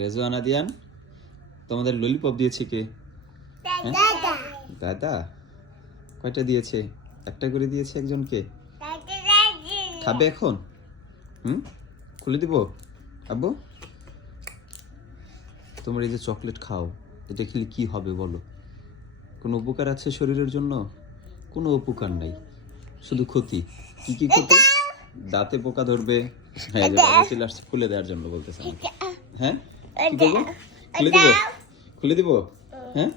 রেজওয়ান আদিয়ান, তোমাদের ললিপপ দিয়েছে কে? দাদা। কয়টা দিয়েছে? একটা করে দিয়েছে একজনকে। খাবে এখন? খুলে দিব আব্বু? তোমরা এই যে চকলেট খাও, এটা খেলে কি হবে বলো? কোনো উপকার আছে শরীরের জন্য? কোনো উপকার নাই, শুধু ক্ষতি। কি কি ক্ষতি? দাঁতে পোকা ধরবে। হ্যাঁ, যে বাবা চলে আসছে খুলে দেওয়ার জন্য বলতেছে আমাকে। হ্যাঁ, কি করবো? খুলে দিব? খুলে দিব? হ্যাঁ,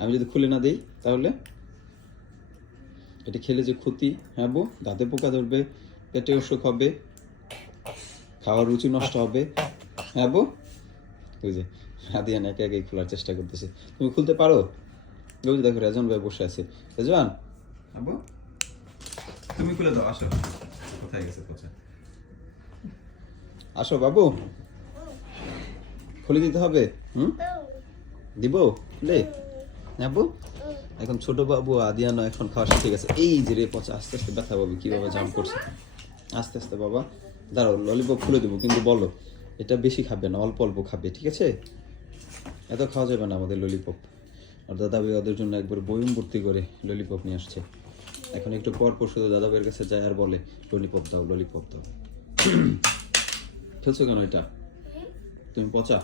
আমি যদি খুলে না দিই তাহলে? এটা খেলে যে ক্ষতি। হ্যাঁ বউ, দাঁতে পোকা ধরবে, পেটে অসুখ হবে, খাওয়ার রুচি নষ্ট হবে। হ্যাঁ বউ, ওই যে আদিয়ান একে একে খোলার চেষ্টা করতেছে। তুমি খুলতে পারো? ওই যে দেখো রেজন ভাই বসে আছে। রেজওয়ান, আব্বু তুমি খুলে দাও। আসো, কোথায় গেছে কোথায়? আসো বাবু, খুলে দিতে হবে। দিব খুলে? আব্বু এখন ছোট বাবু আদিয়ানো এখন খাওয়া শিখে গেছে। এই যে রে পচা, আস্তে আস্তে ব্যথা পাবি কিভাবে জাম্প করছে। আস্তে আস্তে বাবা, দাঁড়াও ললিপপ খুলে দেবো, কিন্তু বলো এটা বেশি খাবে না, অল্প অল্প খাবে, ঠিক আছে? এত খাওয়া যাবে না আমাদের ললিপপ। আর দাদা ভাই ওদের জন্য একবার বয়ম ভর্তি করে ললিপপ নিয়ে আসছে। এখন একটু পর পর শুধু দাদা ভাইয়ের কাছে যায় আর বলে ললিপপ দাও, ললিপপ দাও। খেলছো কেন এটা? তুমি পচা।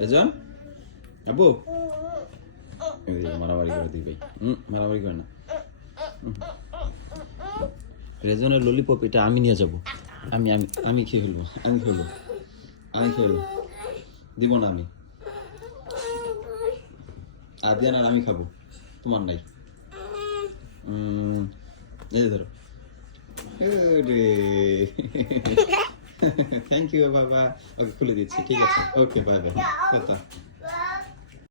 রেজান, আব্বু মারামারি করে দিই ভাই। মারামারি করে না। রেজনের ললিপপ এটা আমি নিয়ে যাব। আমি আমি আমি খেয়ে ফেলবো, আমি খেলবো, আমি খেলবো, দিব না আমি। আদিয়ান আর আমি খাবো, তোমার নাই। এই ধরো। থ্যাংক ইউ বাবা। ওকে খুলে দিচ্ছি, ঠিক আছে? Okay bye bye, tata.